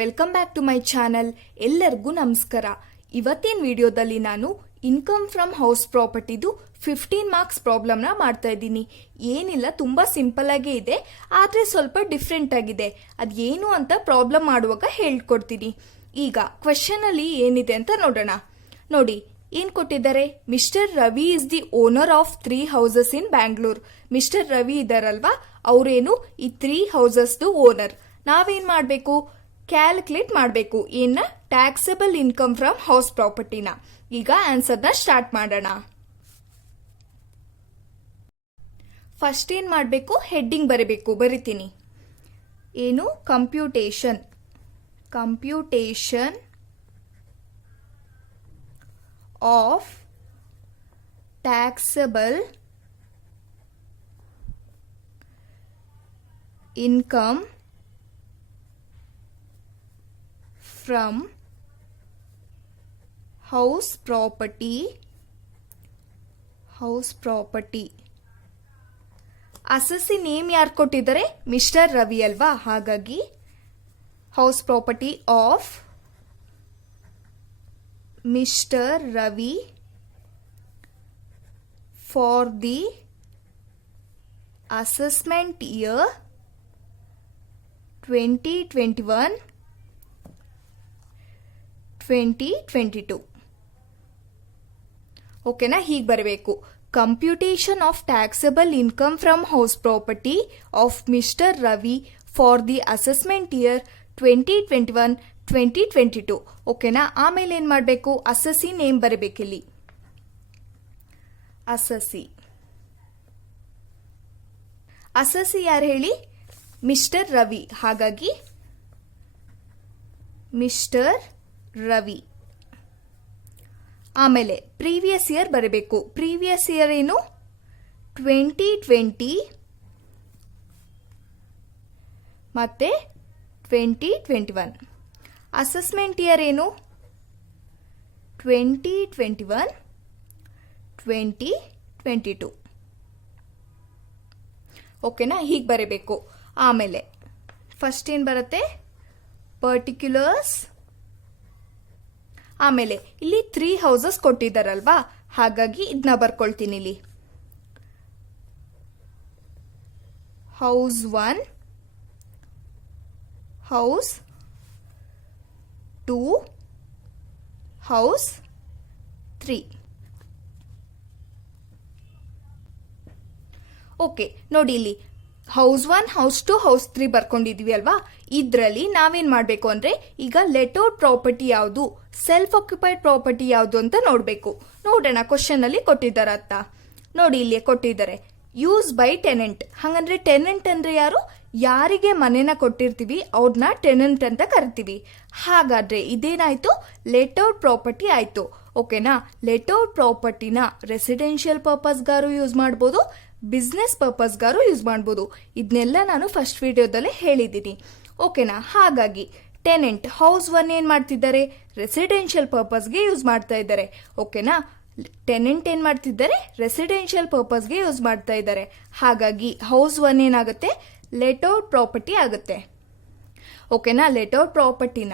Welcome back to my channel. ಎಲ್ಲರಿಗೂ ನಮಸ್ಕಾರ. ಇವತ್ತಿನ ವಿಡಿಯೋದಲ್ಲಿ ನಾನು ಇನ್ಕಮ್ ಫ್ರಮ್ ಹೌಸ್ ಪ್ರಾಪರ್ಟಿದು 15 ಮಾರ್ಕ್ಸ್ ಪ್ರಾಬ್ಲಮ್ನ ಮಾಡ್ತಾ ಇದ್ದೀನಿ. ಏನಿಲ್ಲ, ತುಂಬ ಸಿಂಪಲ್ ಆಗೇ ಇದೆ, ಆದರೆ ಸ್ವಲ್ಪ ಡಿಫ್ರೆಂಟ್ ಆಗಿದೆ. ಅದೇನು ಅಂತ ಪ್ರಾಬ್ಲಮ್ ಮಾಡುವಾಗ ಹೇಳ್ಕೊಡ್ತೀನಿ. ಈಗ ಕ್ವೆಶ್ಚನ್ ಅಲ್ಲಿ ಏನಿದೆ ಅಂತ ನೋಡೋಣ. ನೋಡಿ, ಏನ್ ಕೊಟ್ಟಿದ್ದಾರೆ? Mister Ravi is the owner of 3 houses in Bangalore. Mister Ravi ಇದಾರಲ್ವಾ, ಅವರೇನು ಈ 3 ಹೌಸಸ್ದು ಓನರ್. ನಾವೇನ್ ಮಾಡಬೇಕು? ಕ್ಯಾಲ್ಕುಲೇಟ್ ಮಾಡಬೇಕು. ಏನ? ಟ್ಯಾಕ್ಸಬಲ್ ಇನ್ಕಮ್ ಫ್ರಮ್ ಹೌಸ್ ಪ್ರಾಪರ್ಟಿನ. ಈಗ ಆನ್ಸರ್ನ ಸ್ಟಾರ್ಟ್ ಮಾಡೋಣ. ಫಸ್ಟ್ ಏನ್ ಮಾಡಬೇಕು? ಹೆಡ್ಡಿಂಗ್ ಬರೀಬೇಕು. ಬರಿತೀನಿ. ಏನು? Computation of taxable income from house property. ಅಸಸಿ name ಯಾರು ಕೊಟ್ಟಿದ್ದಾರೆ? ಮಿಸ್ಟರ್ ರವಿ ಅಲ್ವಾ, ಹಾಗಾಗಿ house property of mister Ravi for the assessment year 2021-2022. ಓಕೆನಾ? ಹೀಗೆ ಬರಬೇಕು. Computation of taxable income from house property of mister Ravi for the assessment year 2021-2022. ಓಕೆನಾ? ಆಮೇಲೆ ಏನ್ ಮಾಡಬೇಕು? ಅಸಸಿ ನೇಮ್ ಬರಬೇಕಿಲ್ಲಿ. ಅಸಸಿ ಯಾರು ಹೇಳಿ? ಮಿಸ್ಟರ್ ರವಿ. ಹಾಗಾಗಿ ಮಿಸ್ಟರ್ ರವಿ. ಆಮೇಲೆ ಪ್ರೀವಿಯಸ್ ಇಯರ್ ಬರಬೇಕು. ಪ್ರೀವಿಯಸ್ ಇಯರ್ ಏನು? 2020 ಮತ್ತೆ 2021. ಅಸೆಸ್ಮೆಂಟ್ ಇಯರ್ ಏನು? 2021-2022. ಓಕೆನಾ? ಹೀಗೆ ಬರಬೇಕು. ಆಮೇಲೆ ಫಸ್ಟ್ ಏನು ಬರುತ್ತೆ? ಪರ್ಟಿಕ್ಯುಲರ್ಸ್. ಆಮೇಲೆ ಇಲ್ಲಿ 3 ಹೌಸಸ್ ಕೊಟ್ಟಿದ್ದಾರಲ್ವಾ, ಹಾಗಾಗಿ ಇದನ್ನ ಬರ್ಕೊಳ್ತೀನಿ ಇಲ್ಲಿ. House 1, house 2, house 3. ಓಕೆ, ನೋಡಿ ಇಲ್ಲಿ ಹೌಸ್ 1, ಹೌಸ್ 2, ಹೌಸ್ 3 ಬರ್ಕೊಂಡಿದೀವಿ ಅಲ್ವಾ. ಇದರಲ್ಲಿ ನಾವೇನ್ ಮಾಡಬೇಕು ಅಂದ್ರೆ, ಈಗ ಲೆಟ್ ಔಟ್ ಪ್ರಾಪರ್ಟಿ ಯಾವುದು, ಸೆಲ್ಫ್ ಆಕ್ಯುಪೈಡ್ ಪ್ರಾಪರ್ಟಿ ಯಾವುದು ಅಂತ ನೋಡಬೇಕು. ನೋಡೋಣ ಕ್ವಶನ್ ಅಲ್ಲಿ ಕೊಟ್ಟಿದ್ದಾರೆ ಅಂತ. ನೋಡಿ, ಇಲ್ಲಿ ಕೊಟ್ಟಿದ್ದಾರೆ ಯೂಸ್ ಬೈ ಟೆನೆಂಟ್. ಹಂಗಂದ್ರೆ ಟೆನೆಂಟ್ ಅಂದ್ರೆ ಯಾರು? ಯಾರಿಗೆ ಮನೆನ ಕೊಟ್ಟಿರ್ತೀವಿ ಅವ್ರನ್ನ ಟೆನೆಂಟ್ ಅಂತ ಕರಿತೀವಿ. ಹಾಗಾದ್ರೆ ಇದೇನಾಯ್ತು? ಲೆಟ್ ಔಟ್ ಪ್ರಾಪರ್ಟಿ ಆಯ್ತು. ಓಕೆನಾ? ಲೆಟ್ ಔಟ್ ಪ್ರಾಪರ್ಟಿನ ರೆಸಿಡೆನ್ಷಿಯಲ್ ಪರ್ಪಸ್ಗಾರು ಯೂಸ್ ಮಾಡ್ಬೋದು, ಬಿಸ್ನೆಸ್ ಪರ್ಪಸ್ಗಾರು ಯೂಸ್ ಮಾಡ್ಬೋದು. ಇದನ್ನೆಲ್ಲ ನಾನು ಫಸ್ಟ್ ವಿಡಿಯೋದಲ್ಲೇ ಹೇಳಿದ್ದೀನಿ. ಓಕೆನಾ? ಹಾಗಾಗಿ ಟೆನೆಂಟ್ ಹೌಸ್ 1 ಏನ್ ಮಾಡ್ತಿದ್ದಾರೆ? ರೆಸಿಡೆನ್ಷಿಯಲ್ ಪರ್ಪಸ್ಗೆ ಯೂಸ್ ಮಾಡ್ತಾ ಇದ್ದಾರೆ. ಓಕೆನಾ? ಟೆನೆಂಟ್ ಏನ್ ಮಾಡ್ತಿದ್ದಾರೆ? ರೆಸಿಡೆನ್ಷಿಯಲ್ ಪರ್ಪಸ್ಗೆ ಯೂಸ್ ಮಾಡ್ತಾ ಇದ್ದಾರೆ. ಹಾಗಾಗಿ ಹೌಸ್ 1 ಏನಾಗುತ್ತೆ? ಲೆಟ್ ಔಟ್ ಪ್ರಾಪರ್ಟಿ ಆಗುತ್ತೆ. ಓಕೆನಾ? ಲೆಟ್ ಔಟ್ ಪ್ರಾಪರ್ಟಿನ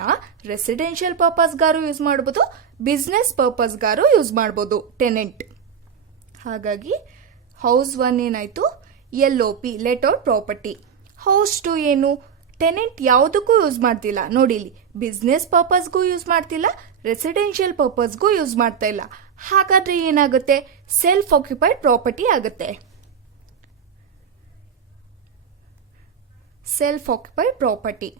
ರೆಸಿಡೆನ್ಷಿಯಲ್ ಪರ್ಪಸ್ಗಾರು ಯೂಸ್ ಮಾಡ್ಬೋದು, ಬಿಸ್ನೆಸ್ ಪರ್ಪಸ್ಗಾರು ಯೂಸ್ ಮಾಡ್ಬೋದು ಟೆನೆಂಟ್. ಹಾಗಾಗಿ ಹೌಸ್ 1 ಏನಾಯ್ತು? LOP, let out property. House 2 ಏನು? ಟೆನೆಂಟ್ ಯಾವುದಕ್ಕೂ ಯೂಸ್ ಮಾಡ್ತಿಲ್ಲ. ನೋಡಿ ಇಲ್ಲಿ, ಬಿಸ್ನೆಸ್ ಪರ್ಪಸ್ಗೂ ಯೂಸ್ ಮಾಡ್ತಿಲ್ಲ, ರೆಸಿಡೆನ್ಷಿಯಲ್ ಪರ್ಪಸ್ಗೂ ಯೂಸ್ ಮಾಡ್ತಾ ಇಲ್ಲ. ಹಾಗಾದ್ರೆ ಏನಾಗುತ್ತೆ? ಸೆಲ್ಫ್ ಆಕ್ಯುಪೈಡ್ ಪ್ರಾಪರ್ಟಿ ಆಗುತ್ತೆ. Self occupied property.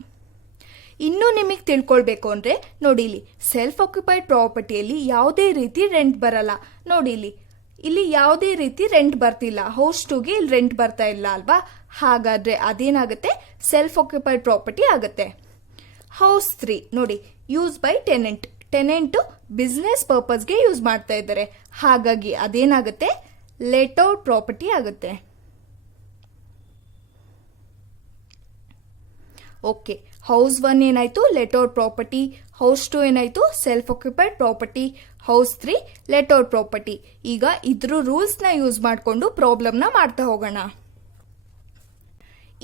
ಇನ್ನೂ ನಿಮಗೆ ತಿಳ್ಕೊಳ್ಬೇಕು ಅಂದ್ರೆ ನೋಡಿ ಇಲ್ಲಿ, ಸೆಲ್ಫ್ ಆಕ್ಯುಪೈಡ್ ಪ್ರಾಪರ್ಟಿಯಲ್ಲಿ ಯಾವುದೇ ರೀತಿ ರೆಂಟ್ ಬರಲ್ಲ. ನೋಡಿ ಇಲ್ಲಿ ಯಾವುದೇ ರೀತಿ ರೆಂಟ್ ಬರ್ತಿಲ್ಲ. ಹೌಸ್ 2ಗೆ ಇಲ್ಲಿ ರೆಂಟ್ ಬರ್ತಾ ಇಲ್ಲ ಅಲ್ವಾ. ಹಾಗಾದ್ರೆ ಅದೇನಾಗುತ್ತೆ? ಸೆಲ್ಫ್ ಆಕ್ಯುಪೈಡ್ ಪ್ರಾಪರ್ಟಿ ಆಗುತ್ತೆ. ಹೌಸ್ 3 ನೋಡಿ, use by tenant. Tenant business ಪರ್ಪಸ್ಗೆ ಯೂಸ್ ಮಾಡ್ತಾ ಇದ್ದಾರೆ. ಹಾಗಾಗಿ ಅದೇನಾಗುತ್ತೆ? ಲೆಟ್ ಔಟ್ ಪ್ರಾಪರ್ಟಿ ಆಗುತ್ತೆ. ಓಕೆ, ಹೌಸ್ 1 ಏನಾಯ್ತು? Let out property. ಹೌಸ್ 2 ಏನಾಯ್ತು? Self occupied property. House 3 let out property. ಈಗ ಇದ್ರ ರೂಲ್ಸ್ನ ಯೂಸ್ ಮಾಡಿಕೊಂಡು ಪ್ರಾಬ್ಲಮ್ನ ಮಾಡ್ತಾ ಹೋಗೋಣ.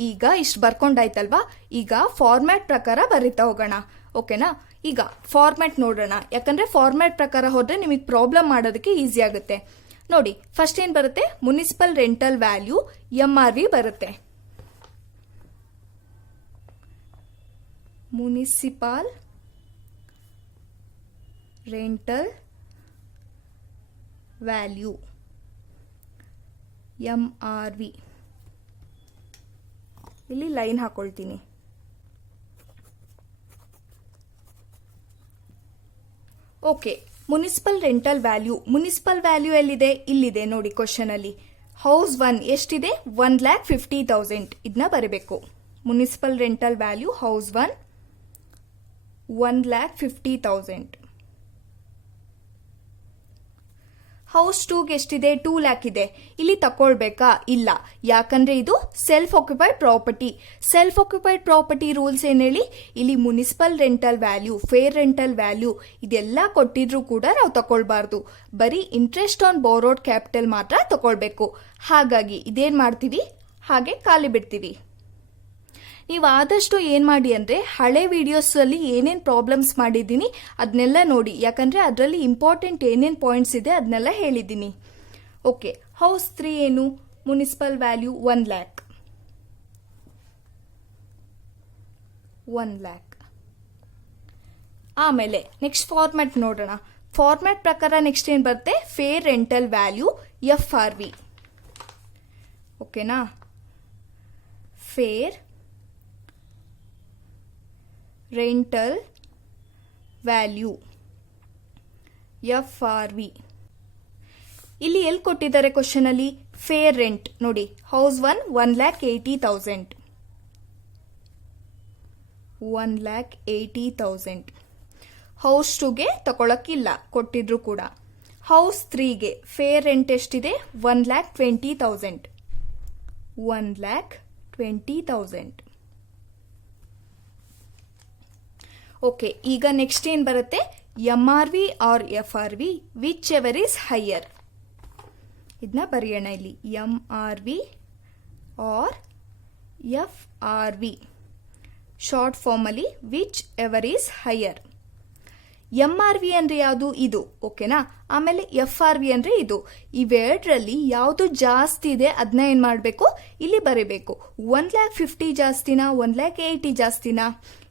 ಈಗ ಇಷ್ಟು ಬರ್ಕೊಂಡಾಯ್ತಲ್ವಾ, ಈಗ ಫಾರ್ಮ್ಯಾಟ್ ಪ್ರಕಾರ ಬರೀತಾ ಹೋಗೋಣ. ಓಕೆನಾ? ಈಗ ಫಾರ್ಮ್ಯಾಟ್ ನೋಡೋಣ, ಯಾಕಂದ್ರೆ ಫಾರ್ಮ್ಯಾಟ್ ಪ್ರಕಾರ ಹೋದ್ರೆ ನಿಮಗೆ ಪ್ರಾಬ್ಲಮ್ ಮಾಡೋದಕ್ಕೆ ಈಸಿ ಆಗುತ್ತೆ. ನೋಡಿ, ಫಸ್ಟ್ ಏನ್ ಬರುತ್ತೆ, ಮುನಿಸಿಪಲ್ ರೆಂಟಲ್ ವ್ಯಾಲ್ಯೂ MRV ಬರುತ್ತೆ. Municipal rental value MRV. ಇಲ್ಲಿ ಲೈನ್ ಹಾಕೊಳ್ತೀನಿ. ಓಕೆ, ಮುನಿಸಿಪಲ್ ರೆಂಟಲ್ ವ್ಯಾಲ್ಯೂ ಎಲ್ಲಿದೆ? ಇಲ್ಲಿದೆ ನೋಡಿ ಕ್ವಶನ್ ಅಲ್ಲಿ. ಹೌಸ್ 1 ಎಷ್ಟಿದೆ? 1,50,000. ಇದನ್ನ ಬರೀಬೇಕು. Municipal rental value house 1 1,50,000. House 2ಗೆ ಎಷ್ಟಿದೆ? 2 ಲ್ಯಾಕ್ ಇದೆ. ಇಲ್ಲಿ ತಕೊಳ್ಬೇಕಾ? ಇಲ್ಲ, ಯಾಕಂದ್ರೆ ಇದು self occupied property. Self occupied property rules ಏನ್ ಹೇಳಿ? ಇಲ್ಲಿ municipal rental value, fair rental value ಇದೆಲ್ಲ ಕೊಟ್ಟಿದ್ರು ಕೂಡ ನಾವು ತಕೊಳ್ಬಾರ್ದು. ಬರೀ ಇಂಟ್ರೆಸ್ಟ್ ಆನ್ ಬೋರೋಡ್ ಕ್ಯಾಪಿಟಲ್ ಮಾತ್ರ ತಕೊಳ್ಬೇಕು. ಹಾಗಾಗಿ ಇದೇನ್ ಮಾಡ್ತೀವಿ, ಹಾಗೆ ಖಾಲಿ ಬಿಡ್ತೀವಿ. ನೀವು ಆದಷ್ಟು ಏನ್ ಮಾಡಿ ಅಂದ್ರೆ ಹಳೆ ವಿಡಿಯೋಸ್ ಅಲ್ಲಿ ಏನೇನ್ ಪ್ರಾಬ್ಲಮ್ಸ್ ಮಾಡಿದ್ದೀನಿ ಅದನ್ನೆಲ್ಲ ನೋಡಿ, ಯಾಕಂದ್ರೆ ಅದರಲ್ಲಿ ಇಂಪಾರ್ಟೆಂಟ್ ಏನೇನ್ ಪಾಯಿಂಟ್ಸ್ ಇದೆ ಅದನ್ನೆಲ್ಲ ಹೇಳಿದ್ದೀನಿ. ಓಕೆ, ಹೌಸ್ 3 ಏನು? Municipal value 1 lac. 1 ಲ್ಯಾಕ್. ಆಮೇಲೆ ನೆಕ್ಸ್ಟ್ ಫಾರ್ಮ್ಯಾಟ್ ನೋಡೋಣ. ಫಾರ್ಮ್ಯಾಟ್ ಪ್ರಕಾರ ನೆಕ್ಸ್ಟ್ ಏನ್ ಬರುತ್ತೆ? Fair rental value FRV. ಓಕೆನಾ? Fair rental value FRV. ಇಲ್ಲಿ ಎಲ್ಲಿ ಕೊಟ್ಟಿದ್ದಾರೆ ಕ್ವಶನ್ ಅಲ್ಲಿ? ಫೇರ್ ರೆಂಟ್ ನೋಡಿ, ಹೌಸ್ 1 1,80,000. 1,80,000. ಹೌಸ್ 2ಗೆ ತಗೊಳಕ್ಕಿಲ್ಲ ಕೊಟ್ಟಿದ್ರು ಕೂಡ. ಹೌಸ್ 3ಗೆ ಫೇರ್ ರೆಂಟ್ ಎಷ್ಟಿದೆ? 1,20,000. 1,20,000. ಓಕೆ, ಈಗ ನೆಕ್ಸ್ಟ್ ಏನ್ ಬರುತ್ತೆ? MRV or FRV, whichever is higher. ಇದನ್ನ ಬರೆಯೋಣ ಇಲ್ಲಿ. MRV or FRV short form ಅಲ್ಲಿ whichever is higher. MRV ಅಂದ್ರೆ ಯಾವುದು? ಇದು. ಓಕೆನಾ? ಆಮೇಲೆ FRV ಅಂದ್ರೆ ಇದು. ಇವೆರಡರಲ್ಲಿ ಯಾವುದು ಜಾಸ್ತಿ ಇದೆ ಅದನ್ನ ಏನ್ ಮಾಡಬೇಕು? ಇಲ್ಲಿ ಬರೀಬೇಕು. 1,50,000 ಜಾಸ್ತಿನಾ? 1,80,000 ಜಾಸ್ತಿನಾ?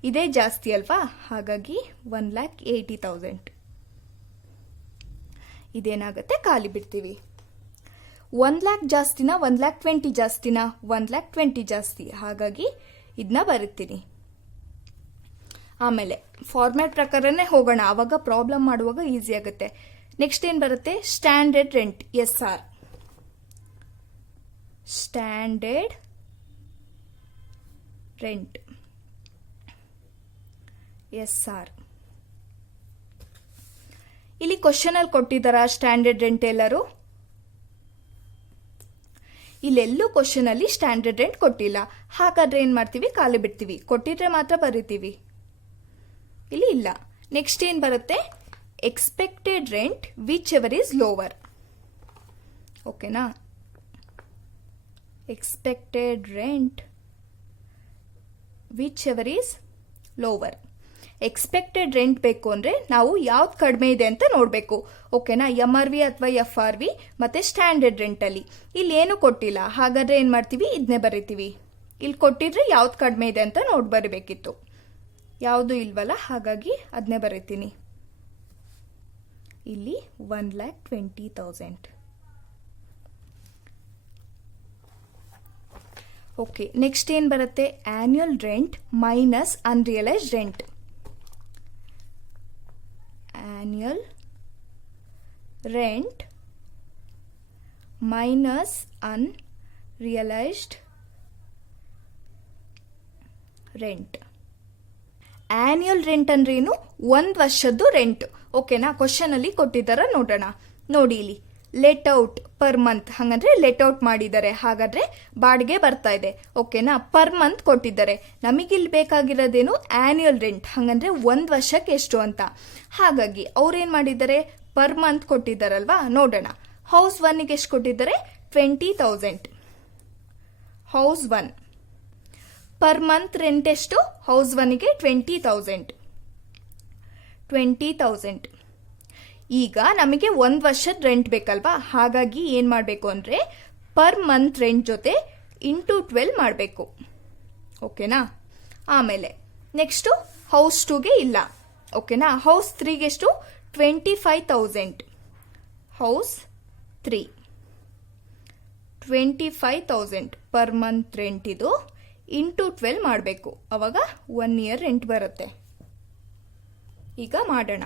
ಇದೇ ಜಾಸ್ತಿ ಅಲ್ವಾ? ಹಾಗಾಗಿ 1,80,000. ಇದೇನಾಗುತ್ತೆ? ಖಾಲಿ ಬಿಡ್ತೀವಿ. 1 ಲ್ಯಾಕ್ ಜಾಸ್ತಿನಾ? 1,20,000 ಜಾಸ್ತಿನಾ? 1,20,000 ಜಾಸ್ತಿ. ಹಾಗಾಗಿ ಇದನ್ನ ಬರೀತೀನಿ. ಆಮೇಲೆ ಫಾರ್ಮ್ಯಾಟ್ ಪ್ರಕಾರನೇ ಹೋಗೋಣ, ಆವಾಗ ಪ್ರಾಬ್ಲಮ್ ಮಾಡುವಾಗ ಈಸಿ ಆಗುತ್ತೆ. ನೆಕ್ಸ್ಟ್ ಏನ್ ಬರುತ್ತೆ? Standard rent SR. Standard rent SR. ಇಲ್ಲಿ ಕ್ವಶನ್ ಅಲ್ಲಿ ಕೊಟ್ಟಿದ್ದಾರ ಸ್ಟ್ಯಾಂಡರ್ಡ್ ರೆಂಟ್ ಎಲ್ಲರೂ? ಇಲ್ಲೆಲ್ಲೂ ಕ್ವಶನ್ ಅಲ್ಲಿ ಸ್ಟ್ಯಾಂಡರ್ಡ್ ರೆಂಟ್ ಕೊಟ್ಟಿಲ್ಲ. ಹಾಗಾದ್ರೆ ಏನ್ ಮಾಡ್ತೀವಿ? ಖಾಲಿ ಬಿಡ್ತೀವಿ. ಕೊಟ್ಟಿದ್ರೆ ಮಾತ್ರ ಬರೀತೀವಿ. ಇಲ್ಲಿ ಇಲ್ಲ. ನೆಕ್ಸ್ಟ್ ಏನ್ ಬರುತ್ತೆ? Expected rent whichever is lower. ಓಕೆನಾ? Expected rent whichever is lower. Expected rent ಬೇಕು ಅಂದ್ರೆ ನಾವು ಯಾವ್ದು ಕಡಿಮೆ ಇದೆ ಅಂತ ನೋಡಬೇಕು. ಓಕೆನಾ? MRV ಅಥವಾ FRV ಮತ್ತೆ ಸ್ಟ್ಯಾಂಡರ್ಡ್ ರೆಂಟ್ ಅಲ್ಲಿ ಇಲ್ಲಿ ಏನು ಕೊಟ್ಟಿಲ್ಲ. ಹಾಗಾದ್ರೆ ಏನ್ ಮಾಡ್ತೀವಿ? ಇದನ್ನೇ ಬರೀತೀವಿ. ಇಲ್ಲಿ ಕೊಟ್ಟಿದ್ರೆ ಯಾವ್ದು ಕಡಿಮೆ ಇದೆ ಅಂತ ನೋಡಿ ಬರೀಬೇಕಿತ್ತು. ಯಾವುದು ಇಲ್ವಲ್ಲ, ಹಾಗಾಗಿ ಅದನ್ನೇ ಬರೀತೀನಿ. ಇಲ್ಲಿ 1,20,000. ಓಕೆ, ನೆಕ್ಸ್ಟ್ ಏನ್ ಬರುತ್ತೆ? Annual rent minus unrealised rent. Annual rent minus unrealised rent. Annual rent ಅಂದ್ರೆ ಏನು? 1 ವರ್ಷದ್ದು ರೆಂಟ್. ಓಕೆನಾ? ಕ್ವಶನ್ ಅಲ್ಲಿ ಕೊಟ್ಟಿದ್ದಾರ ನೋಡೋಣ. ನೋಡಿ ಇಲ್ಲಿ ಲೆಟ್ ಔಟ್ ಪರ್ ಮಂತ್, ಹಂಗಂದ್ರೆ ಲೆಟ್ ಔಟ್ ಮಾಡಿದ್ದಾರೆ, ಹಾಗಾದ್ರೆ ಬಾಡಿಗೆ ಬರ್ತಾ ಇದೆ. ಓಕೆನಾ? ಪರ್ ಮಂತ್ ಕೊಟ್ಟಿದ್ದಾರೆ. ನಮಗಿಲ್ಲಿ ಬೇಕಾಗಿರೋದೇನು? ಆನ್ಯುಯಲ್ ರೆಂಟ್, ಹಂಗಂದ್ರೆ 1 ವರ್ಷಕ್ಕೆ ಎಷ್ಟು ಅಂತ. ಹಾಗಾಗಿ ಅವ್ರೇನ್ ಮಾಡಿದ್ದಾರೆ? ಪರ್ ಮಂತ್ ಕೊಟ್ಟಿದ್ದಾರಲ್ವಾ? ನೋಡೋಣ. ಹೌಸ್ 1ಗೆ ಎಷ್ಟು ಕೊಟ್ಟಿದ್ದಾರೆ? 20,000. ಹೌಸ್ 1 ಪರ್ ಮಂತ್ ರೆಂಟ್ ಎಷ್ಟು? ಹೌಸ್ ಒನ್ಗೆ 20,000. ಈಗ ನಮಗೆ 1 ವರ್ಷದ ರೆಂಟ್ ಬೇಕಲ್ವಾ, ಹಾಗಾಗಿ ಏನು ಮಾಡಬೇಕು ಅಂದರೆ ಪರ್ ಮಂತ್ ರೆಂಟ್ ಜೊತೆ ಇಂಟು 12 ಮಾಡಬೇಕು. ಓಕೆನಾ? ಆಮೇಲೆ ನೆಕ್ಸ್ಟು ಹೌಸ್ 2ಗೆ ಇಲ್ಲ. ಓಕೆನಾ? ಹೌಸ್ 3ಗೆ ಎಷ್ಟು? 25,000. ಹೌಸ್ 3 25,000 ಪರ್ ಮಂತ್ ರೆಂಟ್ ಇದು ಇಂಟು 12 ಮಾಡಬೇಕು. ಅವಾಗ 1 ಇಯರ್ ರೆಂಟ್ ಬರುತ್ತೆ. ಈಗ ಮಾಡೋಣ.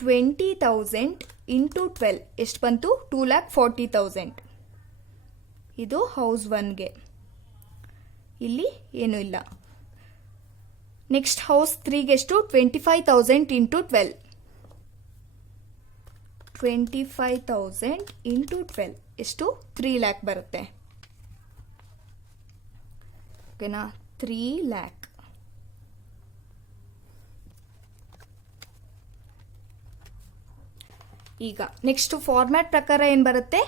20,000 ಇಂಟು 12 ಎಷ್ಟು ಬಂತು? 2,40,000. ಇದು ಹೌಸ್ 1ಗೆ. ಇಲ್ಲಿ ಏನೂ ಇಲ್ಲ. ನೆಕ್ಸ್ಟ್ ಹೌಸ್ 3ಗೆ ಎಷ್ಟು? 25,000 ಇಂಟು 12. 25,000 ಇಂಟು 12 ಎಷ್ಟು? 3 lakh ಬರುತ್ತೆ. ಓಕೆನಾ? 3 lakh. ಈಗ ನೆಕ್ಸ್ಟ್ ಫಾರ್ಮ್ಯಾಟ್ ಪ್ರಕಾರ ಏನು ಬರುತ್ತೆ?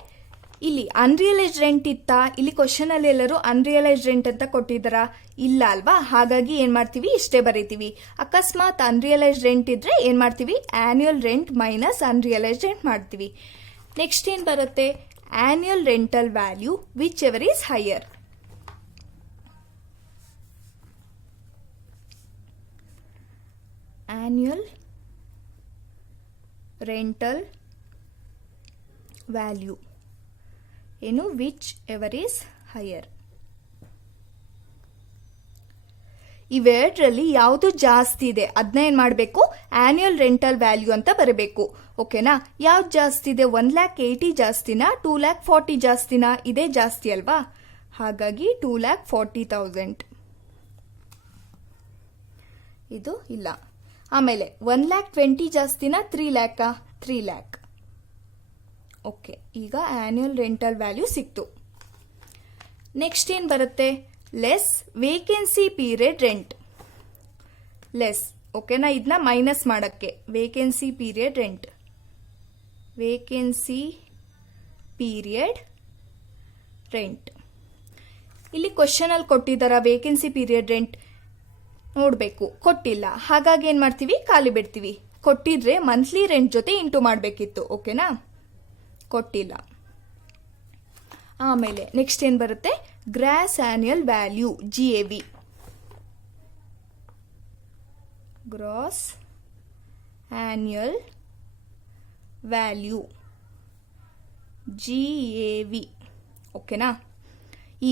ಇಲ್ಲಿ ಅನ್ರಿಯಲೈಸ್ಡ್ ರೆಂಟ್ ಇತ್ತಾ? ಇಲ್ಲಿ ಕ್ವಶನ್ ಅಲ್ಲಿ ಎಲ್ಲರೂ ಅನ್ರಿಯಲೈಸ್ಡ್ ರೆಂಟ್ ಅಂತ ಕೊಟ್ಟಿದ್ದಾರಾ? ಇಲ್ಲ ಅಲ್ವಾ? ಹಾಗಾಗಿ ಏನ್ ಮಾಡ್ತೀವಿ? ಇಷ್ಟೇ ಬರೀತೀವಿ. ಅಕಸ್ಮಾತ್ ಅನ್ರಿಯಲೈಸ್ಡ್ ರೆಂಟ್ ಇದ್ರೆ ಏನ್ ಮಾಡ್ತೀವಿ? Annual rent minus unrealised rent ಮಾಡ್ತೀವಿ. ನೆಕ್ಸ್ಟ್ ಏನ್ ಬರುತ್ತೆ? Annual rental value whichever is higher. Annual rental value ಏನು? Whichever is higher. ಇವೆರಡರಲ್ಲಿ ಯಾವುದು ಜಾಸ್ತಿ ಇದೆ ಅದನ್ನ ಏನು ಮಾಡಬೇಕು? ಆನ್ಯುಯಲ್ ರೆಂಟಲ್ ವ್ಯಾಲ್ಯೂ ಅಂತ ಬರಬೇಕು. ಓಕೆನಾ? ಯಾವ್ದು ಜಾಸ್ತಿ ಇದೆ? 1,80,000 ಜಾಸ್ತಿನಾ? 2,40,000 ಜಾಸ್ತಿನಾ? ಇದೇ ಜಾಸ್ತಿ ಅಲ್ವಾ? ಹಾಗಾಗಿ 2,40,000 ಇದು ಇಲ್ಲ. ಆಮೇಲೆ 1,20,000 ಜಾಸ್ತಿನಾ? 3 lakh? 3 lakh. ಓಕೆ, ಈಗ ಆನ್ಯುಯಲ್ ರೆಂಟಲ್ ವ್ಯಾಲ್ಯೂ ಸಿಕ್ತು. ನೆಕ್ಸ್ಟ್ ಏನು ಬರುತ್ತೆ? Less vacancy period rent. Less. ಓಕೆನಾ? ಇದನ್ನ ಮೈನಸ್ ಮಾಡಕ್ಕೆ vacancy period rent. Vacancy period rent. ಇಲ್ಲಿ ಕ್ವಶನ್ ಅಲ್ಲಿ ಕೊಟ್ಟಿದ್ದಾರ ವೇಕೆನ್ಸಿ ಪೀರಿಯಡ್ ರೆಂಟ್? ನೋಡಬೇಕು. ಕೊಟ್ಟಿಲ್ಲ. ಹಾಗಾಗಿ ಏನು ಮಾಡ್ತೀವಿ? ಖಾಲಿ ಬಿಡ್ತೀವಿ. ಕೊಟ್ಟಿದ್ರೆ ಮಂತ್ಲಿ ರೆಂಟ್ ಜೊತೆ ಇಂಟು ಮಾಡಬೇಕಿತ್ತು. ಓಕೆನಾ? ಕೊಟ್ಟಿಲ್ಲ. ಆಮೇಲೆ ನೆಕ್ಸ್ಟ್ ಏನು ಬರುತ್ತೆ? Gross annual value GAV. Gross annual value GAV. ಓಕೆನಾ?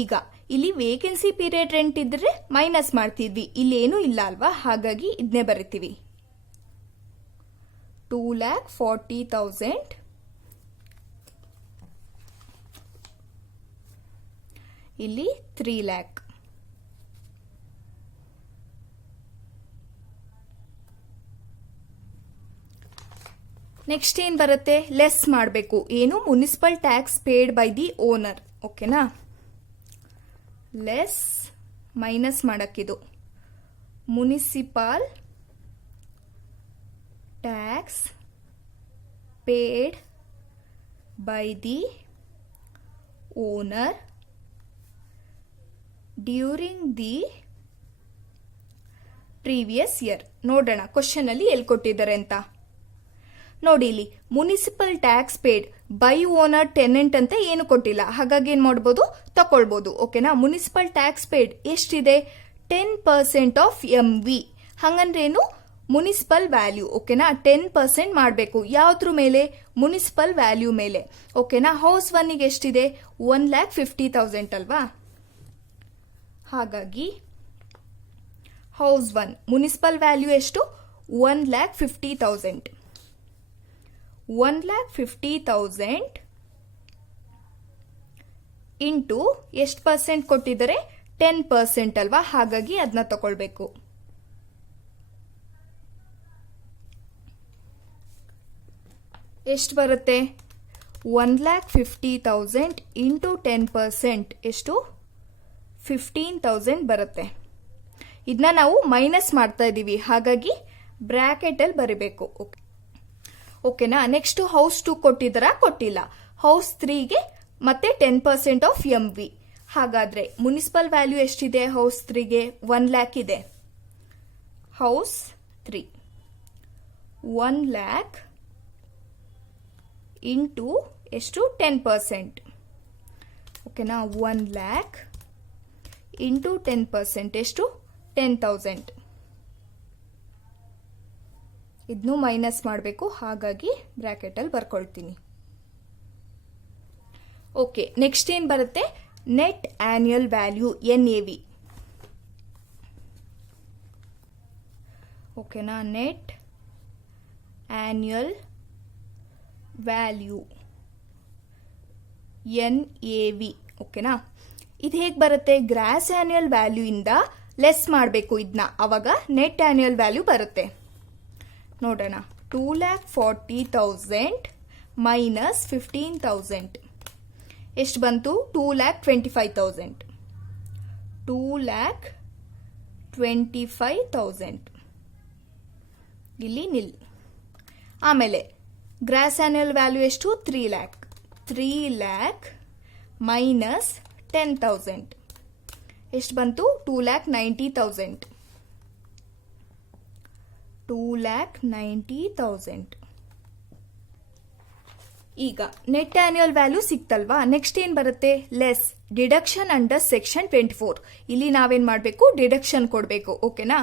ಈಗ ಇಲ್ಲಿ ವೇಕೆನ್ಸಿ ಪೀರಿಯಡ್ ರೆಂಟ್ ಇದ್ರೆ ಮೈನಸ್ ಮಾಡ್ತಿದ್ವಿ. ಇಲ್ಲೇನೂ ಇಲ್ಲ ಅಲ್ವಾ? ಹಾಗಾಗಿ ಇದನ್ನೇ ಬರಿತೀವಿ. 2,40,000 ಇಲ್ಲಿ 3 lakh. ನೆಕ್ಸ್ಟ್ ಏನ್ ಬರುತ್ತೆ? ಲೆಸ್ ಮಾಡಬೇಕು. ಏನು? Municipal tax paid by the owner. ಓಕೆನಾ? ಲೆಸ್ ಮೈನಸ್ ಮಾಡಕ್ಕಿದು. Municipal tax paid by the owner during the previous year. ನೋಡೋಣ ಕ್ವಶನ್ ಅಲ್ಲಿ ಎಲ್ಲಿ ಕೊಟ್ಟಿದ್ದಾರೆ ಅಂತ. ನೋಡಿ, ಇಲ್ಲಿ municipal tax paid by owner tenant ಅಂತ ಏನು ಕೊಟ್ಟಿಲ್ಲ. ಹಾಗಾಗಿ ಏನ್ ಮಾಡ್ಬೋದು? ತಕೊಳ್ಬಹುದು. ಓಕೆನಾ? ಮುನಿಸಿಪಲ್ ಟ್ಯಾಕ್ಸ್ ಪೇಡ್ ಎಷ್ಟಿದೆ? 10% ಆಫ್ MV. ಹಂಗಂದ್ರೆ ಏನು? Municipal value. ಓಕೆನಾ? 10% ಮಾಡಬೇಕು. ಯಾವ್ದ್ರ ಮೇಲೆ? ಮುನಿಸಿಪಲ್ ವ್ಯಾಲ್ಯೂ ಮೇಲೆ. ಓಕೆನಾ? ಹೌಸ್ 1ಗೆ ಎಷ್ಟಿದೆ? 1,50,000 ಅಲ್ವಾ? ಹಾಗಾಗಿ ಹೌಸ್ 1 ಮುನಿಸಿಪಲ್ ವ್ಯಾಲ್ಯೂ ಎಷ್ಟು? 1,50,000. 1,50,000 ಇಂಟು ಎಷ್ಟು ಪರ್ಸೆಂಟ್ ಕೊಟ್ಟಿದ್ದಾರೆ? 10% ಅಲ್ವಾ? ಹಾಗಾಗಿ ಅದನ್ನ ತಗೊಳ್ಬೇಕು. ಎಷ್ಟು ಬರುತ್ತೆ? 1,50,000 ಇಂಟು 10% ಎಷ್ಟು? 15,000 ಬರುತ್ತೆ. ಇದನ್ನ ನಾವು ಮೈನಸ್ ಮಾಡ್ತಾ ಇದ್ದೀವಿ. ಹಾಗಾಗಿ ಬ್ರಾಕೆಟ್ ಅಲ್ಲಿ ಬರೀಬೇಕು. ಓಕೆನಾ? Next house 2 ಕೊಟ್ಟಿದ್ದಾರಾ? ಕೊಟ್ಟಿಲ್ಲ. ಹೌಸ್ 3ಗೆ ಮತ್ತೆ 10% ಆಫ್ MV. ಹಾಗಾದ್ರೆ ಮುನಿಸಿಪಲ್ ವ್ಯಾಲ್ಯೂ ಎಷ್ಟಿದೆ ಹೌಸ್ 3ಗೆ? 1 ಲ್ಯಾಕ್ ಇದೆ. ಹೌಸ್ 3 1 ಲ್ಯಾಕ್ ಇಂಟು ಎಷ್ಟು? 10%. ಓಕೆನಾ? 1 ಲ್ಯಾಕ್ ಇಂಟು 10% ಎಷ್ಟು? 10,000. ಇದನ್ನು ಮೈನಸ್ ಮಾಡಬೇಕು, ಹಾಗಾಗಿ ಬ್ರ್ಯಾಕೆಟಲ್ಲಿ ಬರ್ಕೊಳ್ತೀನಿ. ಓಕೆ, ನೆಕ್ಸ್ಟ್ ಏನು ಬರುತ್ತೆ? Net annual value NAV. ಓಕೆನಾ? Net annual value NAV. ಓಕೆನಾ? ಇದು ಹೇಗೆ ಬರುತ್ತೆ? ಗ್ರಾಸ್ ಆನ್ಯುಯಲ್ ವ್ಯಾಲ್ಯೂ ಇಂದ ಲೆಸ್ ಮಾಡಬೇಕು ಇದನ್ನ, ಅವಾಗ ನೆಟ್ ಆನ್ಯುಯಲ್ ವ್ಯಾಲ್ಯೂ ಬರುತ್ತೆ. ನೋಡೋಣ. 2,40,000 ಮೈನಸ್ 15,000 ಎಷ್ಟು ಬಂತು? 2,25,000. 2,25,000 ಇಲ್ಲಿ ನಿಲ್. ಆಮೇಲೆ ಗ್ರಾಸ್ ಆನ್ಯುಯಲ್ ವ್ಯಾಲ್ಯೂ ಎಷ್ಟು? 3 ಲ್ಯಾಕ್. 3 ಲ್ಯಾಕ್ ಮೈನಸ್ 10,000 ಎಷ್ಟು ಬಂತು? 2,90,000. 2,90,000. ಈಗ ನೆಟ್ ಆನ್ಯುಯಲ್ ವ್ಯಾಲ್ಯೂ ಸಿಕ್ತಲ್ವಾ? ನೆಕ್ಸ್ಟ್ ಏನ್ ಬರುತ್ತೆ? Less deduction under section 24. ಇಲ್ಲಿ ನಾವೇನ್ ಮಾಡಬೇಕು? ಡಿಡಕ್ಷನ್ ಕೊಡಬೇಕು. ಓಕೆನಾ?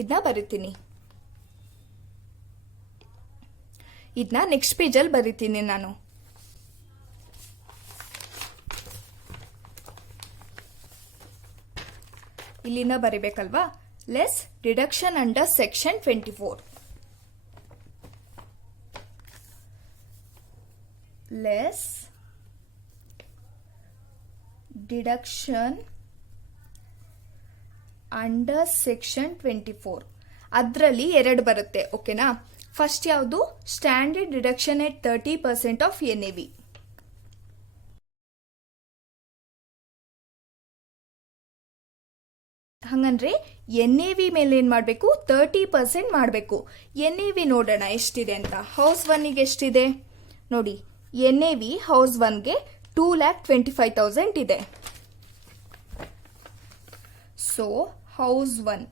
ಇದನ್ನ ಬರೀತೀನಿ. ಇದನ್ನ ನೆಕ್ಸ್ಟ್ ಪೇಜಲ್ಲಿ ಬರೀತೀನಿ ನಾನು. ಇಲ್ಲಿಂದ ಬರಿಬೇಕಲ್ವಾ? Less deduction under section 24. Less deduction under section 24. ಅದರಲ್ಲಿ 2 ಬರುತ್ತೆ. ಓಕೆನಾ? ಫಸ್ಟ್ ಯಾವುದು? Standard deduction at 30% of NAV. ಹಂಗಂದ್ರೆ NAV ಮೇಲೆ ಏನ್ ಮಾಡಬೇಕು? 30% ಮಾಡಬೇಕು. NAV ನೋಡೋಣ ಎಷ್ಟಿದೆ ಅಂತ. ಹೌಸ್ 1ಗೆ ಎಷ್ಟಿದೆ ನೋಡಿ. NAV ಹೌಸ್ 1ಗೆ 2,25,000 ಇದೆ. So house 1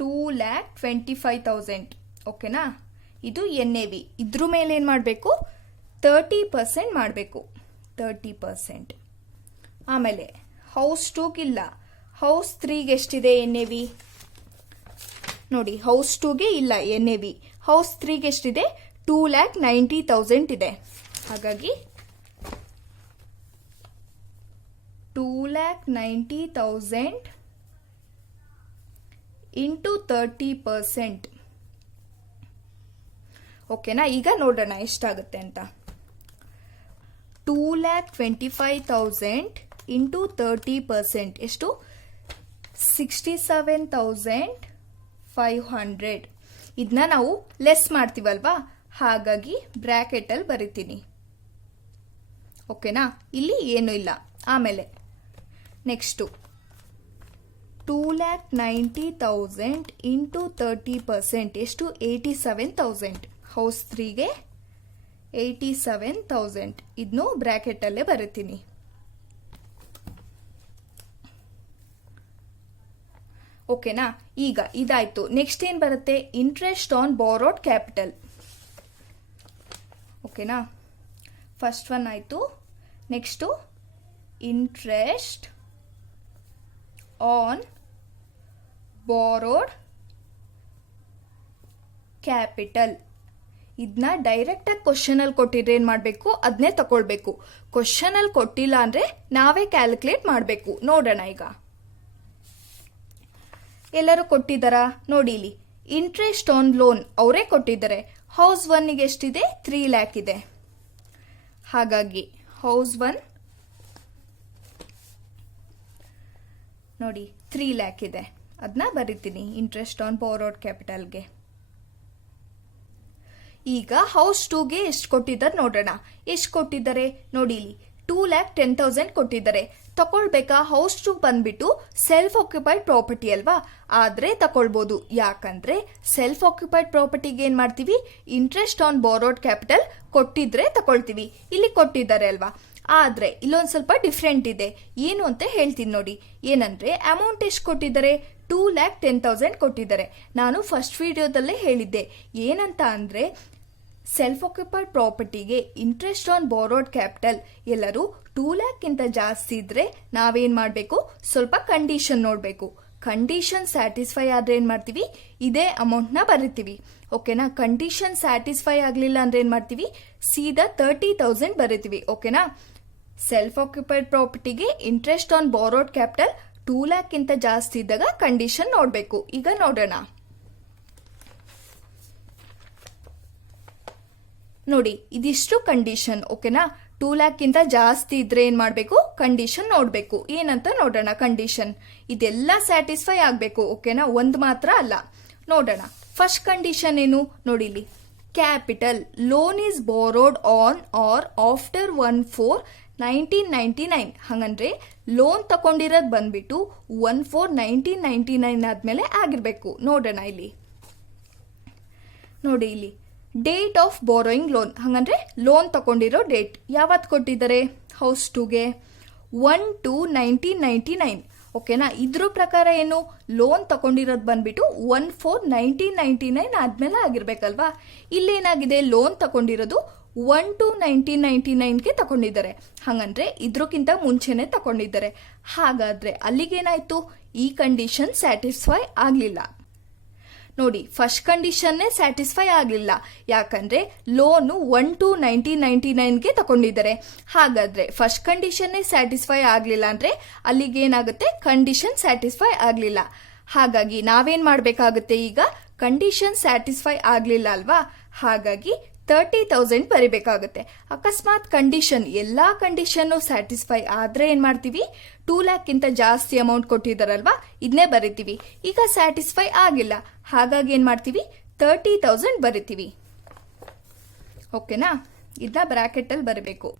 2,25,000. ಓಕೆನಾ? ಇದು NAV. ಇದ್ರ ಮೇಲೆ ಏನ್ ಮಾಡಬೇಕು? 30% ಮಾಡಬೇಕು. 30%. ಆಮೇಲೆ ಹೌಸ್ 2ಗಿಲ್ಲ. ಹೌಸ್ 3ಗೆ ಎಷ್ಟಿದೆ NAV ನೋಡಿ. ಹೌಸ್ 2ಗೆ ಇಲ್ಲ NAV. ಹೌಸ್ 3ಗೆ ಎಷ್ಟಿದೆ? 2,90,000 ಇದೆ. ಹಾಗಾಗಿ 2,90,000 ಇಂಟು 30%. ಓಕೆನಾ? ಈಗ ನೋಡೋಣ ಎಷ್ಟಾಗುತ್ತೆ ಅಂತ. 2,25,000 ಇಂಟು 30% ಎಷ್ಟು? 67,500. ಇದನ್ನ ನಾವು ಲೆಸ್ ಮಾಡ್ತೀವಲ್ವಾ, ಹಾಗಾಗಿ ಬ್ರ್ಯಾಕೆಟಲ್ಲಿ ಬರಿತೀನಿ. ಓಕೆನಾ? ಇಲ್ಲಿ ಏನೂ ಇಲ್ಲ. ಆಮೇಲೆ ನೆಕ್ಸ್ಟು 2,90,000 ಇಂಟು 30% ಎಷ್ಟು? 87,000. ಹೌಸ್ 3ಗೆ 87,000. ಇದನ್ನು ಬ್ರ್ಯಾಕೆಟಲ್ಲೇ ಬರಿತೀನಿ. ಓಕೆನಾ? ಈಗ ಇದಾಯ್ತು. ನೆಕ್ಸ್ಟ್ ಏನ್ ಬರುತ್ತೆ? Interest on borrowed capital. ಓಕೆನಾ? ಫಸ್ಟ್ ಒನ್ ಆಯ್ತು. Next interest on borrowed capital. ಇದನ್ನ ಡೈರೆಕ್ಟ್ ಆಗಿ ಕ್ವಶನ್ ಅಲ್ಲಿ ಕೊಟ್ಟಿದ್ರೆ ಏನ್ ಮಾಡಬೇಕು? ಅದನ್ನೇ ತಗೊಳ್ಬೇಕು. ಕ್ವಶನ್ ಅಲ್ಲಿ ಕೊಟ್ಟಿಲ್ಲ ಅಂದ್ರೆ ನಾವೇ ಕ್ಯಾಲ್ಕುಲೇಟ್ ಮಾಡಬೇಕು. ನೋಡೋಣ. ಈಗ ಎಲ್ಲರೂ ಕೊಟ್ಟಿದ್ದಾರಾ ನೋಡಿ. ಇಲ್ಲಿ ಇಂಟ್ರೆಸ್ಟ್ ಆನ್ ಲೋನ್ ಅವರೇ ಕೊಟ್ಟಿದ್ದಾರೆ. ಹೌಸ್ 1ಗೆ ಎಷ್ಟಿದೆ? 3 ಲ್ಯಾಕ್ ಇದೆ. ಹಾಗಾಗಿ ಹೌಸ್ 1 ನೋಡಿ 3 ಲ್ಯಾಕ್ ಇದೆ. ಅದನ್ನ ಬರಿತೀನಿ ಇಂಟ್ರೆಸ್ಟ್ ಆನ್ ಬಾರೋಡ್ ಕ್ಯಾಪಿಟಲ್ಗೆ. ಈಗ ಹೌಸ್ 2ಗೆ ಎಷ್ಟು ಕೊಟ್ಟಿದ್ದಾರೆ ನೋಡೋಣ. ಎಷ್ಟು ಕೊಟ್ಟಿದ್ದಾರೆ ನೋಡಿ. ಇಲ್ಲಿ 2,10,000 ಕೊಟ್ಟಿದ್ದಾರೆ. ತಗೊಳ್ಬೇಕಾ? ಹೌಸ್ 2 ಬಂದ್ಬಿಟ್ಟು ಸೆಲ್ಫ್ ಆಕ್ಯುಪೈಡ್ ಪ್ರಾಪರ್ಟಿ ಅಲ್ವಾ, ಆದ್ರೆ ತಗೊಳ್ಬಹುದು. ಯಾಕಂದ್ರೆ ಸೆಲ್ಫ್ ಆಕ್ಯುಪೈಡ್ ಪ್ರಾಪರ್ಟಿಗೆ ಏನ್ ಮಾಡ್ತೀವಿ? ಇಂಟ್ರೆಸ್ಟ್ ಆನ್ ಬಾರೋಡ್ ಕ್ಯಾಪಿಟಲ್ ಕೊಟ್ಟಿದ್ರೆ ತಗೊಳ್ತೀವಿ. ಇಲ್ಲಿ ಕೊಟ್ಟಿದ್ದಾರೆ ಅಲ್ವಾ, ಆದರೆ ಇಲ್ಲೊಂದು ಸ್ವಲ್ಪ ಡಿಫ್ರೆಂಟ್ ಇದೆ. ಏನು ಅಂತ ಹೇಳ್ತೀನಿ ನೋಡಿ. ಏನಂದ್ರೆ ಅಮೌಂಟ್ ಎಷ್ಟು ಕೊಟ್ಟಿದ್ದಾರೆ, 2,10,000 ಕೊಟ್ಟಿದ್ದಾರೆ. ನಾನು ಫಸ್ಟ್ ವಿಡಿಯೋದಲ್ಲೇ ಹೇಳಿದ್ದೆ ಏನಂತ ಅಂದರೆ ಸೆಲ್ಫ್ ಆಕ್ಯುಪೈಡ್ ಪ್ರಾಪರ್ಟಿಗೆ ಇಂಟ್ರೆಸ್ಟ್ ಆನ್ ಬಾರೋಡ್ ಕ್ಯಾಪಿಟಲ್ ಎಲ್ಲರೂ 2 ಲ್ಯಾಕ್ಗಿಂತ ಜಾಸ್ತಿ ಇದ್ರೆ ನಾವೇನು ಮಾಡಬೇಕು, ಸ್ವಲ್ಪ ಕಂಡೀಷನ್ ನೋಡಬೇಕು. ಕಂಡೀಷನ್ ಸ್ಯಾಟಿಸ್ಫೈ ಆದರೆ ಏನು ಮಾಡ್ತೀವಿ, ಇದೇ ಅಮೌಂಟ್ನ ಬರಿತೀವಿ. ಓಕೆನಾ. ಕಂಡೀಷನ್ ಸ್ಯಾಟಿಸ್ಫೈ ಆಗಲಿಲ್ಲ ಅಂದ್ರೆ ಏನು ಮಾಡ್ತೀವಿ, ಸೀದಾ 30,000 ಬರಿತೀವಿ. ಓಕೆನಾ. ಸೆಲ್ಫ್ ಆಕ್ಯುಪೈಡ್ ಪ್ರಾಪರ್ಟಿಗೆ ಇಂಟ್ರೆಸ್ಟ್ ಆನ್ ಬಾರೋಡ್ ಕ್ಯಾಪಿಟಲ್ 2 ಲ್ಯಾಕ್ಗಿಂತ ಜಾಸ್ತಿ ಇದ್ದಾಗ ಕಂಡೀಷನ್ ನೋಡಬೇಕು. ಈಗ ನೋಡೋಣ. ನೋಡಿ, ಇದಿಷ್ಟು ಕಂಡೀಷನ್. ಓಕೆನಾ. 2 ಲ್ಯಾಕ್ಗಿಂತ ಜಾಸ್ತಿ ಇದ್ರೆ ಏನ್ ಮಾಡಬೇಕು, ಕಂಡೀಷನ್ ನೋಡಬೇಕು. ಏನಂತ ನೋಡೋಣ. ಕಂಡೀಷನ್ ಇದೆಲ್ಲ ಸ್ಯಾಟಿಸ್ಫೈ ಆಗಬೇಕು. ಓಕೆನಾ. ಒಂದು ಮಾತ್ರ ಅಲ್ಲ. ನೋಡೋಣ. ಫಸ್ಟ್ ಕಂಡೀಷನ್ ಏನು ನೋಡಿ ಇಲ್ಲಿ. Capital loan is borrowed on or after 1/4/1999. ಹಂಗಂದ್ರೆ ಲೋನ್ ತಗೊಂಡಿರೋದು ಬಂದ್ಬಿಟ್ಟು 1/4/1999 ಆದ್ಮೇಲೆ ಆಗಿರ್ಬೇಕು. ನೋಡೋಣ ಇಲ್ಲಿ. ನೋಡಿ ಇಲ್ಲಿ ಡೇಟ್ ಆಫ್ ಬಾರೋಯಿಂಗ್ ಲೋನ್. ಹಂಗಂದ್ರೆ ಲೋನ್ ತಗೊಂಡಿರೋ ಡೇಟ್ ಯಾವತ್ತು ಕೊಟ್ಟಿದ್ದಾರೆ, ಹೌಸ್ 2ಗೆ 1/2/1999. ಓಕೆನಾ. ಇದ್ರ ಪ್ರಕಾರ ಏನು, ಲೋನ್ ತಗೊಂಡಿರೋದು ಬಂದ್ಬಿಟ್ಟು 1/4/1999 ಆದ್ಮೇಲೆ ಆಗಿರ್ಬೇಕಲ್ವಾ. ಇಲ್ಲೇನಾಗಿದೆ, ಲೋನ್ ತಗೊಂಡಿರೋದು 1/2/1999ಗೆ ತಗೊಂಡಿದ್ದಾರೆ. ಹಂಗಂದ್ರೆ ಇದ್ರಕ್ಕಿಂತ ಮುಂಚೆನೆ ತಗೊಂಡಿದ್ದಾರೆ. ಹಾಗಾದ್ರೆ ಅಲ್ಲಿಗೇನಾಯ್ತು, ಈ ಕಂಡೀಷನ್ ಸ್ಯಾಟಿಸ್ಫೈ ಆಗಲಿಲ್ಲ. ನೋಡಿ, ಫಸ್ಟ್ ಕಂಡೀಷನ್ನೇ ಸ್ಯಾಟಿಸ್ಫೈ ಆಗಲಿಲ್ಲ. ಯಾಕಂದ್ರೆ ಲೋನು 1/2/1999ಗೆ ತಗೊಂಡಿದ್ದಾರೆ. ಹಾಗಾದ್ರೆ ಫಸ್ಟ್ ಕಂಡೀಷನ್ನೇ ಸ್ಯಾಟಿಸ್ಫೈ ಆಗಲಿಲ್ಲ ಅಂದ್ರೆ ಅಲ್ಲಿಗೇನಾಗುತ್ತೆ, ಕಂಡೀಷನ್ ಸ್ಯಾಟಿಸ್ಫೈ ಆಗಲಿಲ್ಲ. ಹಾಗಾಗಿ ನಾವೇನ್ ಮಾಡಬೇಕಾಗುತ್ತೆ, ಈಗ ಕಂಡೀಷನ್ ಸ್ಯಾಟಿಸ್ಫೈ ಆಗಲಿಲ್ಲ ಅಲ್ವಾ, ಹಾಗಾಗಿ 30,000 ಬರಿಬೇಕಾಗುತ್ತೆ. ಅಕಸ್ಮಾತ್ ಕಂಡೀಷನ್ ಎಲ್ಲಾ ಕಂಡೀಷನ್ ಸ್ಯಾಟಿಸ್ಫೈ ಆದ್ರೆ ಏನ್ ಮಾಡ್ತೀವಿ, 2 ಲ್ಯಾಕ್ಗಿಂತ ಜಾಸ್ತಿ ಅಮೌಂಟ್ ಕೊಟ್ಟಿದ್ದಾರಲ್ವಾ, ಇದನ್ನೇ ಬರಿತೀವಿ. ಈಗ ಸ್ಯಾಟಿಸ್ಫೈ ಆಗಿಲ್ಲ, ಹಾಗಾಗಿ ಏನ್ ಮಾಡ್ತೀವಿ, 30,000 ಬರಿತೀವಿ. ಓಕೆನಾ. ಇದನ್ನ ಬ್ರಾಕೆಟ್ ಅಲ್ಲಿ ಬರಬೇಕು.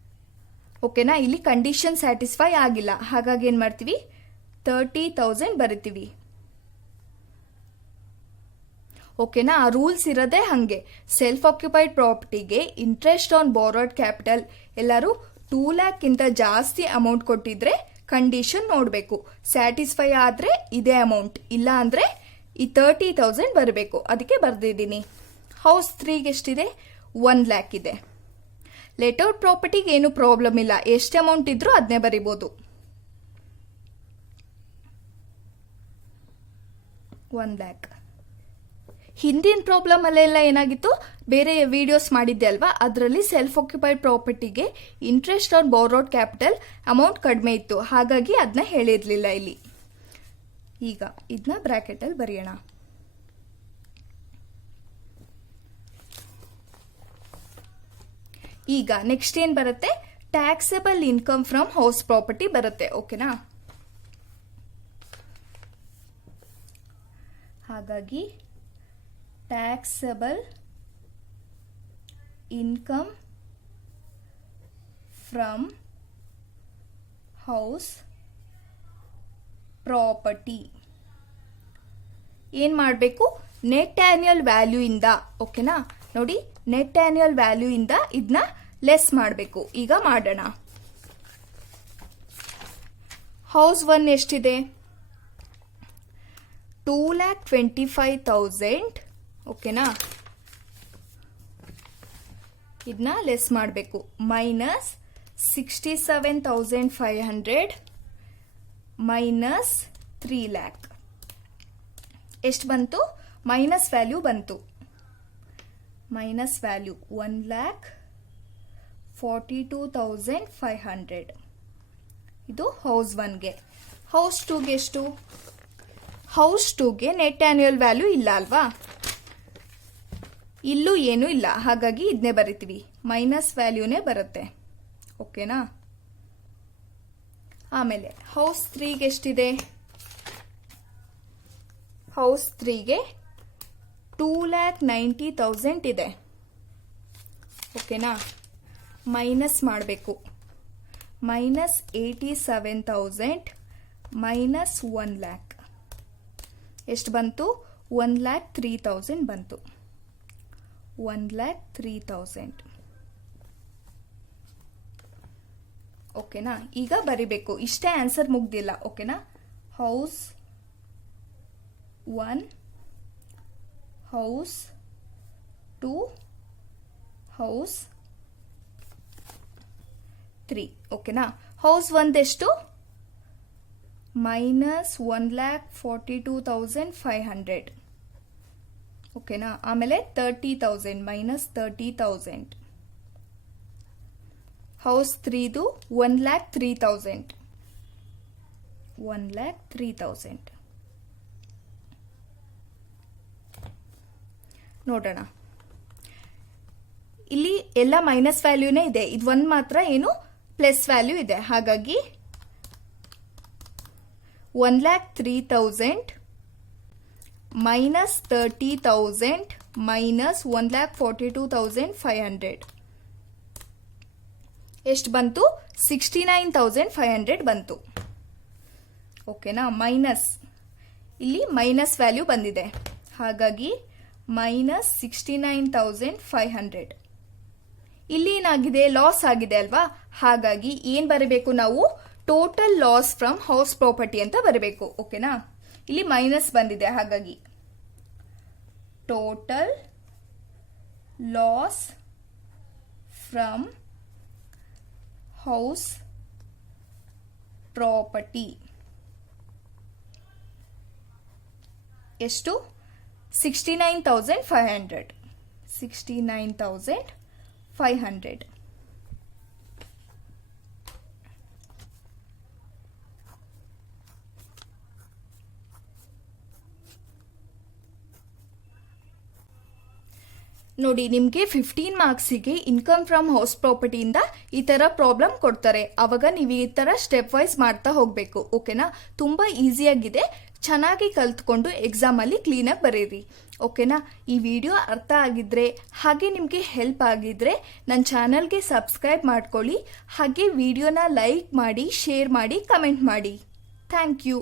ಓಕೆನಾ. ಇಲ್ಲಿ ಕಂಡೀಷನ್ ಸ್ಯಾಟಿಸ್ಫೈ ಆಗಿಲ್ಲ, ಹಾಗಾಗಿ ಏನ್ ಮಾಡ್ತೀವಿ, 30,000 ಬರಿತೀವಿ. ಓಕೆನಾ. ಆ ರೂಲ್ಸ್ ಇರೋದೇ ಹಂಗೆ. ಸೆಲ್ಫ್ ಆಕ್ಯುಪೈಡ್ ಪ್ರಾಪರ್ಟಿಗೆ ಇಂಟ್ರೆಸ್ಟ್ ಆನ್ ಬಾರೋಡ್ ಕ್ಯಾಪಿಟಲ್ ಎಲ್ಲರೂ 2 ಲ್ಯಾಕ್ಗಿಂತ ಜಾಸ್ತಿ ಅಮೌಂಟ್ ಕೊಟ್ಟಿದ್ರೆ ಕಂಡೀಷನ್ ನೋಡಬೇಕು. ಸ್ಯಾಟಿಸ್ಫೈ ಆದ್ರೆ ಇದೇ ಅಮೌಂಟ್, ಇಲ್ಲ ಅಂದ್ರೆ ಈ 30,000 ಬರಬೇಕು. ಅದಕ್ಕೆ ಬರ್ದಿದ್ದೀನಿ. ಹೌಸ್ 3ಗೆ ಎಷ್ಟಿದೆ, 1 ಲ್ಯಾಕ್ ಇದೆ. ಲೆಟೌಟ್ ಪ್ರಾಪರ್ಟಿಗೆ ಏನು ಪ್ರಾಬ್ಲಮ್ ಇಲ್ಲ, ಎಷ್ಟು ಅಮೌಂಟ್ ಇದ್ರೂ ಅದನ್ನೇ ಬರಿಬೋದು. 1 ಲ್ಯಾಕ್. ಹಿಂದಿನ ಪ್ರಾಬ್ಲಮ್ ಅಲ್ಲೆಲ್ಲ ಏನಾಗಿತ್ತು, ಬೇರೆ ವಿಡಿಯೋಸ್ ಮಾಡಿದ್ದೆ ಅಲ್ವಾ, ಅದರಲ್ಲಿ ಸೆಲ್ಫ್ ಆಕ್ಯುಪೈಡ್ ಪ್ರಾಪರ್ಟಿಗೆ interest on borrowed capital amount ಕಡಿಮೆ ಇತ್ತು, ಹಾಗಾಗಿ ಅದನ್ನ ಹೇಳಿರ್ಲಿಲ್ಲ ಇಲ್ಲಿ. ಈಗ ಇದನ್ನ ಬ್ರಾಕೆಟ್ ಅಲ್ಲಿ ಬರೆಯೋಣ. ಈಗ ನೆಕ್ಸ್ಟ್ ಏನ್ ಬರುತ್ತೆ, taxable income from house property ಬರುತ್ತೆ. ಓಕೆನಾ. ಹಾಗಾಗಿ taxable income from house property ಏನ್ ಮಾಡಬೇಕು, ನೆಟ್ ಆನ್ಯುಯಲ್ ವ್ಯಾಲ್ಯೂ ಇಂದ. ಓಕೆನಾ. ನೋಡಿ, ನೆಟ್ ಆನ್ಯುಯಲ್ ವ್ಯಾಲ್ಯೂ ಇಂದ ಇದನ್ನ ಲೆಸ್ ಮಾಡಬೇಕು. ಈಗ ಮಾಡೋಣ. ಹೌಸ್ 1 ಎಷ್ಟಿದೆ, 2,25,000. ಓಕೆನಾ. ಇದನ್ನ ಲೆಸ್ ಮಾಡಬೇಕು. Minus 67,500 minus 3 lac. ಎಷ್ಟು ಬಂತು, ಮೈನಸ್ ವ್ಯಾಲ್ಯೂ ಬಂತು. Minus value 1,42,500. ಇದು ಹೌಸ್ 1ಗೆ. ಹೌಸ್ 2ಗೆ ಎಷ್ಟು, ಹೌಸ್ 2ಗೆ ನೆಟ್ ಆನ್ಯುಯಲ್ ವ್ಯಾಲ್ಯೂ ಇಲ್ಲ ಅಲ್ವಾ, ಇಲ್ಲೂ ಏನೂ ಇಲ್ಲ, ಹಾಗಾಗಿ ಇದನ್ನೇ ಬರಿತೀವಿ. ಮೈನಸ್ ವ್ಯಾಲ್ಯೂನೇ ಬರುತ್ತೆ. ಓಕೆನಾ. ಆಮೇಲೆ ಹೌಸ್ 3ಗೆ ಎಷ್ಟಿದೆ, ಹೌಸ್ 3ಗೆ 2,90,000 ಇದೆ. ಓಕೆನಾ. ಮೈನಸ್ ಮಾಡಬೇಕು. Minus 87,000 minus 1 lac. ಎಷ್ಟು ಬಂತು, 1,03,000 ಬಂತು. 1,03,000. ಓಕೆನಾ. ಈಗ ಬರಿಬೇಕು, ಇಷ್ಟೇ ಆನ್ಸರ್ ಮುಗ್ದಿಲ್ಲ. ಓಕೆನಾ. House 1, house 2, house 3. ಓಕೆನಾ. ಹೌಸ್ 1 ಎಷ್ಟು? -1,42,500. ಓಕೆನಾ. ಆಮೇಲೆ 30,000 -30,000. ಹೌಸ್ 3ದು 1,03,000. 1,03,000. ನೋಡೋಣ. ಇಲ್ಲಿ ಎಲ್ಲ ಮೈನಸ್ ವ್ಯಾಲ್ಯೂನೇ ಇದೆ, ಇದು ಒಂದು ಮಾತ್ರ ಏನು ಪ್ಲಸ್ ವ್ಯಾಲ್ಯೂ ಇದೆ. ಹಾಗಾಗಿ 1,03,000 -30,000 -1,42,500 ಎಷ್ಟು ಬಂತು? 69,500 ಬಂತು. ಓಕೆನಾ. ಮೈನಸ್, ಇಲ್ಲಿ ಮೈನಸ್ ವ್ಯಾಲ್ಯೂ ಬಂದಿದೆ, ಹಾಗಾಗಿ -69,500. ಇಲ್ಲಿ ಏನಾಗಿದೆ? ಲಾಸ್ ಆಗಿದೆ ಅಲ್ವಾ. ಹಾಗಾಗಿ ಏನ್ ಬರಬೇಕು ನಾವು? Total loss from house property ಅಂತ ಬರಬೇಕು. ಓಕೆನಾ. ಇಲ್ಲಿ ಮೈನಸ್ ಬಂದಿದೆ, ಹಾಗಾಗಿ total loss from house property ಎಷ್ಟು? 69,500. 69,500. ನೋಡಿ, ನಿಮಗೆ 15 ಮಾರ್ಕ್ಸಿಗೆ ಇನ್ಕಮ್ ಫ್ರಮ್ ಹೌಸ್ ಪ್ರಾಪರ್ಟಿಯಿಂದ ಈ ತರ ಪ್ರಾಬ್ಲಮ್ ಕೊಡ್ತಾರೆ. ಅವಾಗ ನೀವು ಈ ತರ ಸ್ಟೆಪ್ ವೈಸ್ ಮಾಡ್ತಾ ಹೋಗ್ಬೇಕು. ಓಕೆನಾ. ತುಂಬಾ ಈಸಿಯಾಗಿದೆ, ಚೆನ್ನಾಗಿ ಕಲ್ತ್ಕೊಂಡು ಎಕ್ಸಾಮ್ ಅಲ್ಲಿ ಕ್ಲೀನಾಗಿ ಬರೀರಿ. ಓಕೆನಾ. ಈ ವಿಡಿಯೋ ಅರ್ಥ ಆಗಿದ್ರೆ ಹಾಗೆ ನಿಮಗೆ ಹೆಲ್ಪ್ ಆಗಿದ್ರೆ ನನ್ನ ಚಾನಲ್ಗೆ ಸಬ್ಸ್ಕ್ರೈಬ್ ಮಾಡ್ಕೊಳ್ಳಿ. ಹಾಗೆ ವಿಡಿಯೋನ ಲೈಕ್ ಮಾಡಿ, ಶೇರ್ ಮಾಡಿ, ಕಮೆಂಟ್ ಮಾಡಿ. Thank you.